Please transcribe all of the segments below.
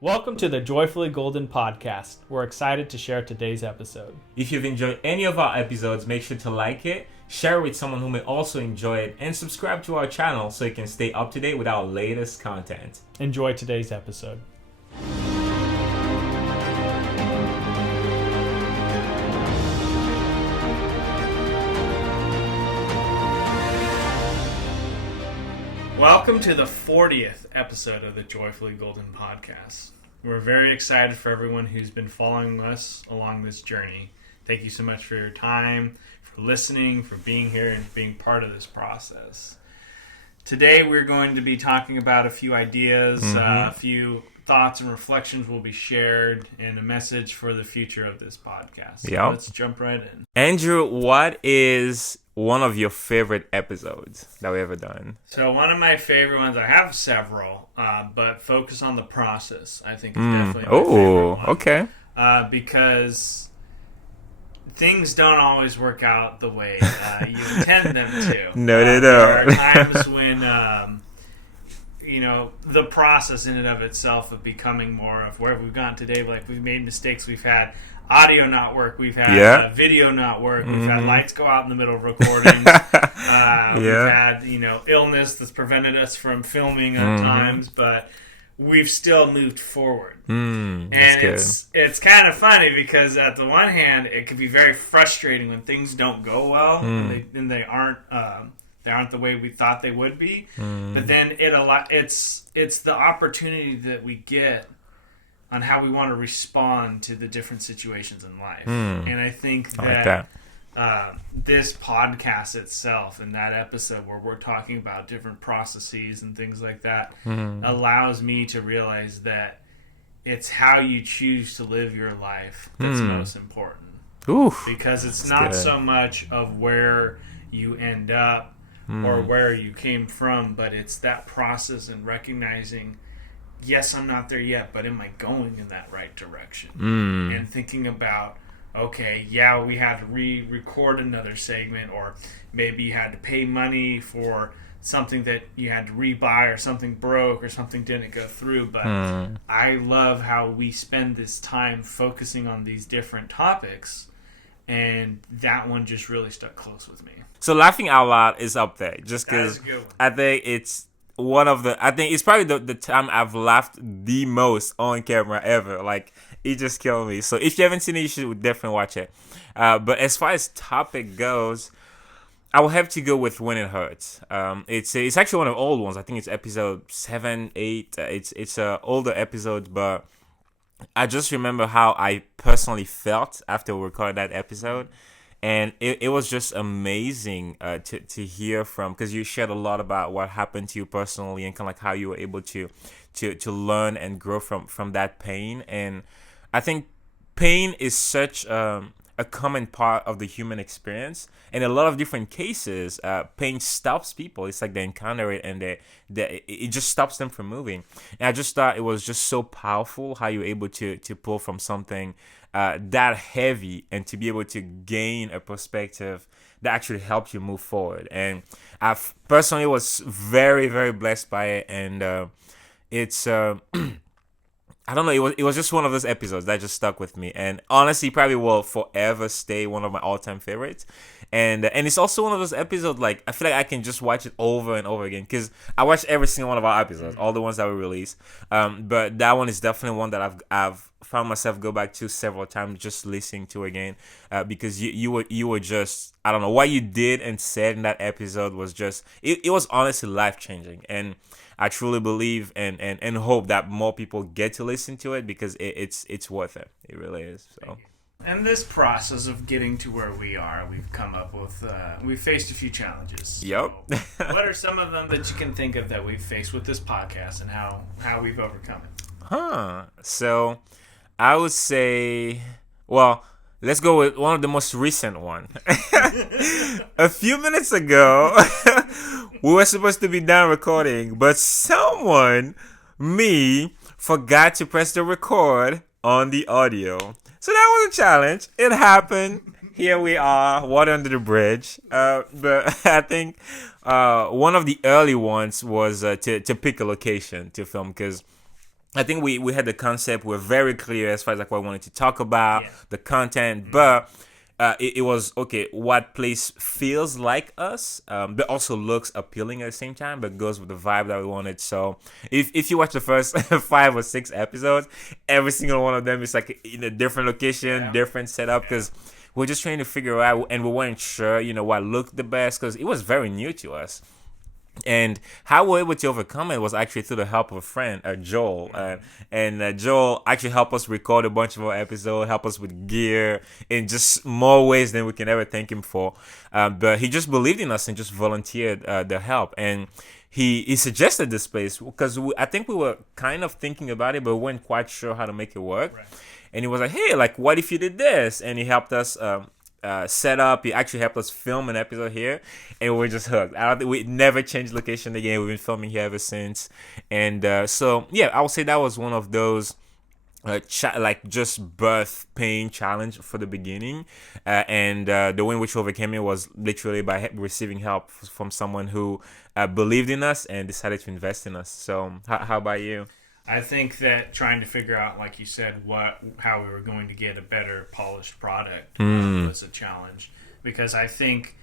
Welcome to the Joyfully Golden podcast. We're excited to share today's episode. If you've enjoyed any of our episodes, make sure to like it, share it with someone who may also enjoy it, and subscribe to our channel so you can stay up to date with our latest content. Enjoy today's episode. Welcome to the 40th episode of the Joyfully Golden podcast. We're very excited for everyone who's been following us along this journey. Thank you so much for your time, for listening, for being here, and being part of this process. Today we're going to be talking about a few ideas, a few thoughts and reflections will be shared, and a message for the future of this podcast. So let's jump right in. Andrew, what is one of your favorite episodes that we've ever done? So one of my favorite ones, I have several, but focus on the process, I think is definitely my favorite one. Okay. Because things don't always work out the way you intend them to. No, they don't. There are times when, the process in and of itself of becoming more of where we've gone today, like we've made mistakes, we've had audio not work, we've had video not work, we've had lights go out in the middle of recordings, we've had illness that's prevented us from filming at times, but we've still moved forward. And it's kind of funny because at the one hand it can be very frustrating when things don't go well and they aren't the way we thought they would be, but then it's the opportunity that we get on how we want to respond to the different situations in life. And I think that, this podcast itself and that episode where we're talking about different processes and things like that allows me to realize that it's how you choose to live your life that's most important. Because it's not so much of where you end up or where you came from, but it's that process and recognizing, yes, I'm not there yet, but am I going in that right direction? And thinking about, okay, we had to re-record another segment, or maybe you had to pay money for something that you had to rebuy, or something broke, or something didn't go through. But I love how we spend this time focusing on these different topics, and that one just really stuck close with me. So Laughing Out Loud is up there, just because I think it's it's probably the time I've laughed the most on camera ever. Like, it just killed me. So if you haven't seen it, you should definitely watch it. But as far as topic goes, I will have to go with When It Hurts. It's actually one of the old ones. I think it's episode 7, 8. It's an older episode, but I just remember how I personally felt after we recorded that episode. And it was just amazing to hear from, because you shared a lot about what happened to you personally and kind of like how you were able to learn and grow from that pain. And I think pain is such a common part of the human experience. In a lot of different cases, pain stops people. It's like they encounter it and it just stops them from moving. And I just thought it was just so powerful how you're able to pull from something that heavy and to be able to gain a perspective that actually helps you move forward. And I personally was very, very blessed by it. And it's I don't know, it was just one of those episodes that just stuck with me, and honestly probably will forever stay one of my all-time favorites. And it's also one of those episodes, like, I feel like I can just watch it over and over again, because I watched every single one of our episodes, all the ones that we released. But that one is definitely one that I've found myself go back to several times, just listening to again, because you were just, I don't know, what you did and said in that episode was just, it was honestly life-changing. And I truly believe and hope that more people get to listen to it, because it's worth it. It really is. So. And this process of getting to where we are, we've come up with, we've faced a few challenges. Yep. So what are some of them that you can think of that we've faced with this podcast and how we've overcome it? So I would say, well, let's go with one of the most recent one. A few minutes ago, we were supposed to be done recording, but someone, forgot to press the record on the audio. So that was a challenge. It happened. Here we are, water under the bridge. But I think one of the early ones was to pick a location to film, because I think we had the concept. We're very clear as far as like what we wanted to talk about, the content, Mm-hmm. but it was okay. What place feels like us, but also looks appealing at the same time, but goes with the vibe that we wanted. So if you watch the first 5 or 6 episodes, every single one of them is like in a different location, different setup, because we're just trying to figure out, and we weren't sure, what looked the best, because it was very new to us. And how we were able to overcome it was actually through the help of a friend, Joel. And Joel actually helped us record a bunch of our episodes, help us with gear in just more ways than we can ever thank him for. But he just believed in us and just volunteered the help. And he suggested this place because I think we were kind of thinking about it, but we weren't quite sure how to make it work. Right. And he was like, hey, like, what if you did this? And he helped us set up. He actually helped us film an episode here, and we're just hooked. I don't think we never changed location again. We've been filming here ever since. And so yeah, I would say that was one of those like just birth pain challenge for the beginning, and the way in which we overcame it was literally by receiving help from someone who believed in us and decided to invest in us. So how about you? I think that trying to figure out, like you said, how we were going to get a better polished product was a challenge, because I think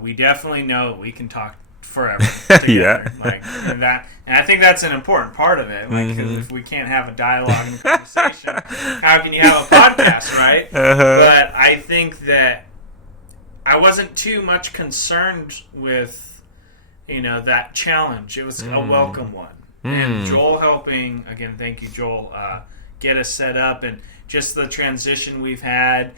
we definitely know we can talk forever together. And I think that's an important part of it. Like, if we can't have a dialogue and conversation, how can you have a podcast, right? But I think that I wasn't too much concerned with, that challenge. It was a welcome one. And Joel helping, again, thank you, Joel, get us set up, and just the transition we've had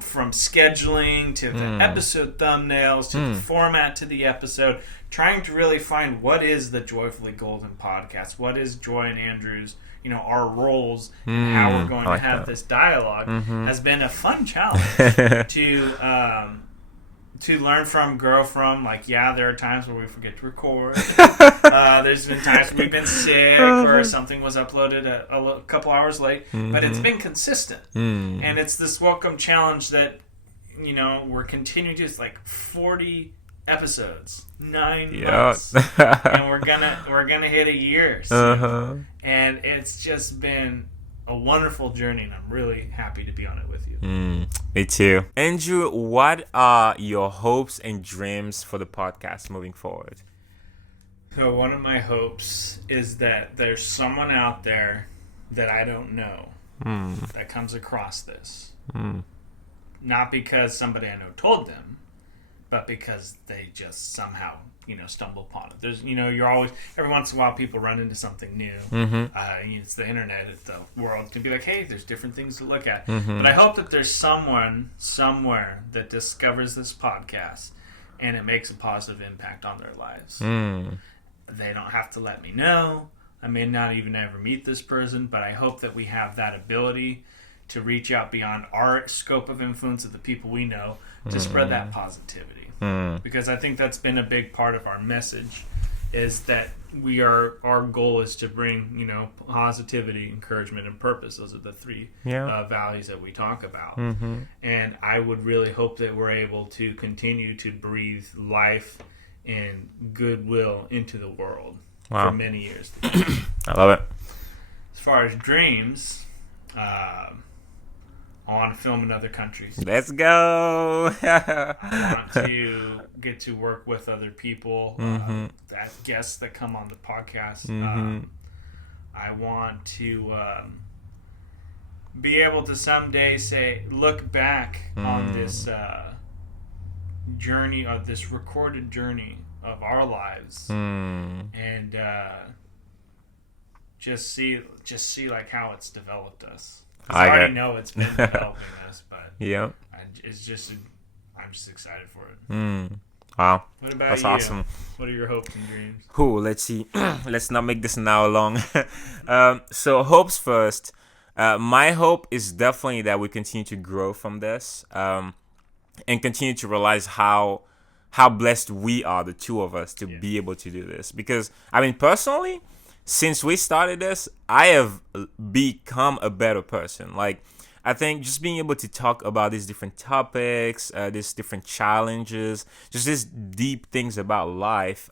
from scheduling to the episode thumbnails to the format to the episode, trying to really find what is the Joyfully Golden podcast, what is Joy and Andrew's, our roles, and how we're going to have this dialogue, has been a fun challenge to learn from, grow from. Like, there are times where we forget to record. There's been times we've been sick or something was uploaded a couple hours late, but it's been consistent. And it's this welcome challenge that, we're continuing to. It's like 40 episodes, 9 months, and we're gonna hit a year soon. And it's just been a wonderful journey, and I'm really happy to be on it with you. Me too. Andrew, what are your hopes and dreams for the podcast moving forward? So one of my hopes is that there's someone out there that I don't know that comes across this. Not because somebody I know told them, but because they just somehow stumble upon it. There's you're always, every once in a while, people run into something new. It's the internet, it's the world, can be like, hey, there's different things to look at. But I hope that there's someone somewhere that discovers this podcast and it makes a positive impact on their lives. They don't have to let me know. I may not even ever meet this person, but I hope that we have that ability to reach out beyond our scope of influence of the people we know to spread that positivity. Because I think that's been a big part of our message, is that our goal is to bring, positivity, encouragement, and purpose. Those are the 3 values that we talk about. And I would really hope that we're able to continue to breathe life and goodwill into the world for many years. I love it. As far as dreams, I want to film in other countries. Let's go. I want to get to work with other people, guests that come on the podcast. I want to be able to someday look back on this journey, of this recorded journey of our lives, and just see like how it's developed us. I already know it's been developing us, but I'm just excited for it. Wow, what about that's you? awesome. What are your hopes and dreams? Cool. Let's see. Let's not make this an hour long. So hopes first. My hope is definitely that we continue to grow from this, and continue to realize how blessed we are, the two of us, to be able to do this. Because personally, since we started this, I have become a better person. Like, I think just being able to talk about these different topics, these different challenges, just these deep things about life,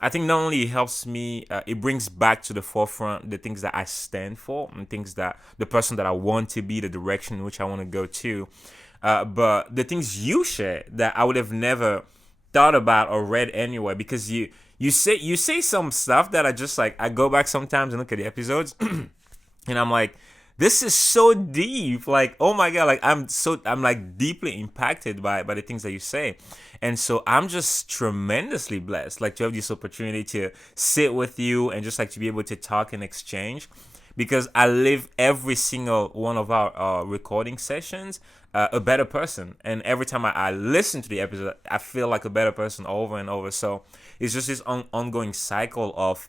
I think not only it helps me, it brings back to the forefront the things that I stand for and things that the person that I want to be, the direction in which I want to go to. But the things you share that I would have never thought about or read anyway, because you say some stuff that I just like, I go back sometimes and look at the episodes and I'm like, this is so deep. Like, oh my God, like I'm like deeply impacted by the things that you say. And so I'm just tremendously blessed, like, to have this opportunity to sit with you and just like to be able to talk and exchange, because I live every single one of our recording sessions a better person. And every time I listen to the episode, I feel like a better person over and over. So it's just this ongoing cycle of,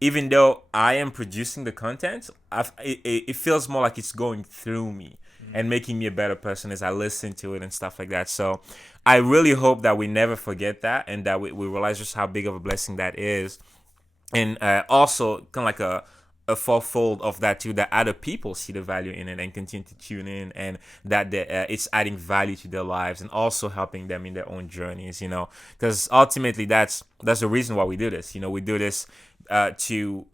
even though I am producing the content, it feels more like it's going through me and making me a better person as I listen to it and stuff like that. So I really hope that we never forget that, and that we realize just how big of a blessing that is. And also kind of like a fourfold of that too, that other people see the value in it and continue to tune in, and that it's adding value to their lives and also helping them in their own journeys, because ultimately that's the reason why we do this. We do this to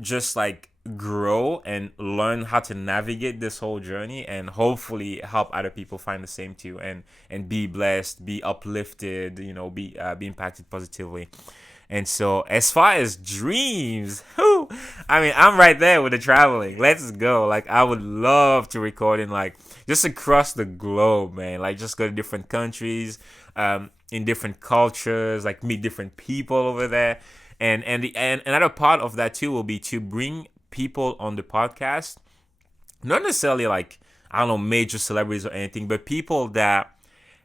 just like grow and learn how to navigate this whole journey, and hopefully help other people find the same too, and be blessed, be uplifted, be impacted positively. And so as far as dreams, I'm right there with the traveling. Let's go. Like, I would love to record in like just across the globe, man. Like, just go to different countries, in different cultures, like meet different people over there. And another part of that too will be to bring people on the podcast, not necessarily like, I don't know, major celebrities or anything, but people that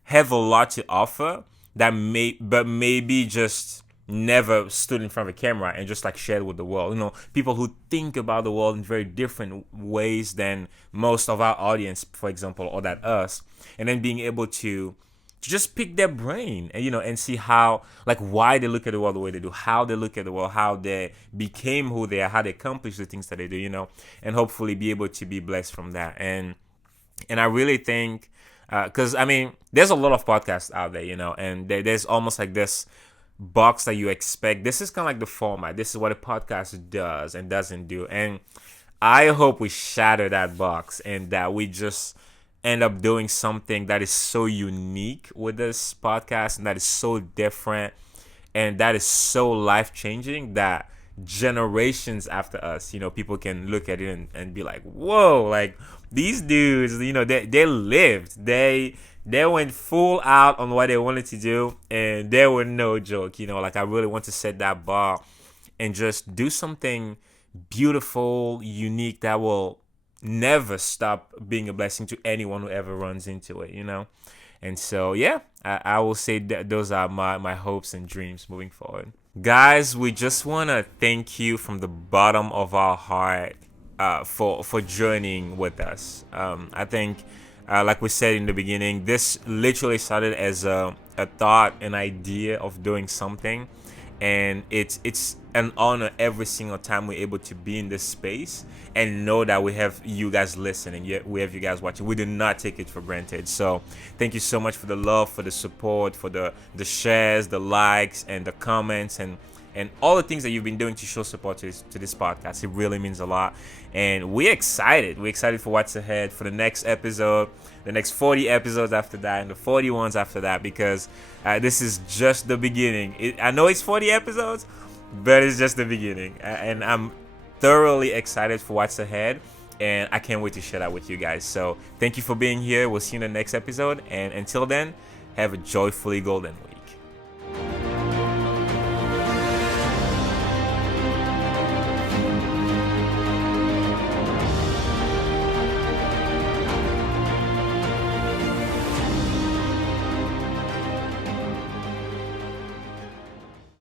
have a lot to offer that maybe just never stood in front of a camera and just like shared with the world. People who think about the world in very different ways than most of our audience, for example, or that us, and then being able to just pick their brain and and see how, like, why they look at the world the way they do, how they look at the world, how they became who they are, how they accomplish the things that they do, and hopefully be able to be blessed from that. And I really think, because there's a lot of podcasts out there, and there's almost like this box that you expect. This is kind of like the format. This is what a podcast does and doesn't do. And I hope we shatter that box, and that we just end up doing something that is so unique with this podcast, and that is so different, and that is so life-changing, that generations after us, people can look at it and be like, whoa, like, these dudes, they lived, they went full out on what they wanted to do, and they were no joke. Like, I really want to set that bar and just do something beautiful, unique, that will never stop being a blessing to anyone who ever runs into it, And so, yeah, I will say that those are my hopes and dreams moving forward. Guys, we just want to thank you from the bottom of our heart for journeying with us. I think, like we said in the beginning, this literally started as a thought, an idea of doing something. And it's an honor every single time we're able to be in this space and know that we have you guys listening, we have you guys watching. We do not take it for granted. So thank you so much for the love, for the support, for the shares, the likes, and the comments, and all the things that you've been doing to show support to this podcast. It really means a lot. And we're excited. We're excited for what's ahead, for the next episode, the next 40 episodes after that, and the 40 ones after that, because this is just the beginning. I know it's 40 episodes, but it's just the beginning. And I'm thoroughly excited for what's ahead, and I can't wait to share that with you guys. So thank you for being here. We'll see you in the next episode. And until then, have a joyfully golden week.